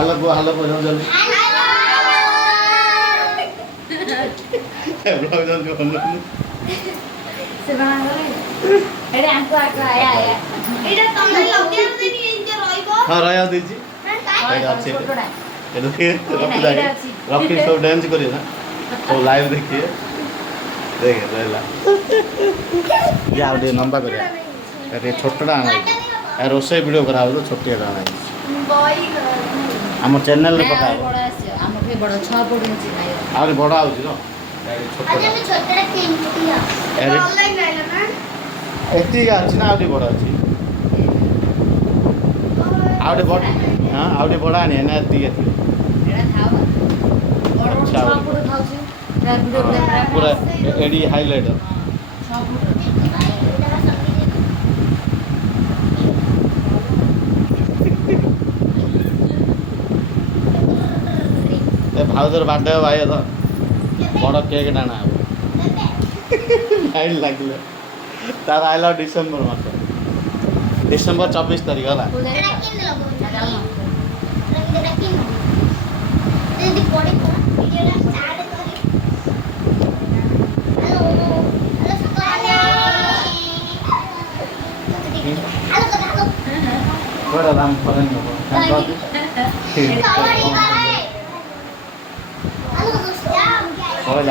hello ଜଲ୍ଦି blog ଜଲ୍ଦି ବନଉନୁ ସେ ବନା ଗଲେ ଏଡେ ଆଙ୍କୁ ଆକୁ ଆୟା ଆୟା ଏଇଟା ତମେ ଲଗେଇ ଦେନି ଏଇଟା ରହିବ ହଁ ରହିବା ଦେଇଛି ଏଇଟା ଅଛି ଛୋଟଟା ଏଇଟା ରଖି ସବୁ ଡ୍ୟାନ୍ସ କରିବେ ନା ସବୁ ଲାଇଭ୍ ଦେଖିବେ ଦେଖେ ରହିଲା ଯେ ଆଉ ଟିକେ ଲମ୍ବା କରିବା ଟିକେ ଛୋଟଟା ଆଣା ରୋଷେଇ ଭିଡ଼ିଓ କରାହେବ ତ ଛୋଟିଆଟା ଆଣା ବଇ ଆମ ଚ୍ୟାନେଲରେ ପକା ବଡ଼ ଆସିବ ଆମ ବି ବଡ଼ 6 ଫୁଟ ଅଛି ଖାଇବା ଆହୁରି ବଡ଼ ଆଉଛି ନା ଆଜି ଆମେ ଛୋଟଟା କିଣିଥିଲି ଅନଲାଇନ୍ ଆଇଲା ନା ଏତିକି ଅଛି ନା ଆଉ ଟିକେ ବଡ଼ ଅଛି ଆଉ ଟିକେ ବଡ଼ ହଁ ଆଉ ଟିକେ ବଡ଼ ଆଣିବା ନା ଏତିକି ଏଟା ଖାଅ ବଡ଼ ଆଚ୍ଛା, 6 ଫୁଟ ଖାଉଛି ପୁରା ଭିଡ଼ିଓ ପୁରା ଏଡି ହାଇଲାଇଟ୍ 6 ଫୁଟ ଏ ଭାଉଜର ବାର୍ଥଡେ ହବ ଭାଇ ତ ବଡ଼ କେକ୍ ଟାଣା ହବ ଲାଇନ୍ ଲାଗିଲେ ତାର ଆଇଲା ଡିସେମ୍ବର ମାସ ଡିସେମ୍ବର 24 ତାରିଖ ହେଲା ଏଟା କିନ ଲଗଉଛ ଏଟା କିନ ଯଦି ପଡି ଭିଡିଓଟା ଷ୍ଟାର୍ଟ କରି ହ୍ୟାଲୋ ସକାଳେ ହ୍ୟାଲୋ କୁଆଡ଼େ ରାମ ଫରେନ୍ ସକାଳେ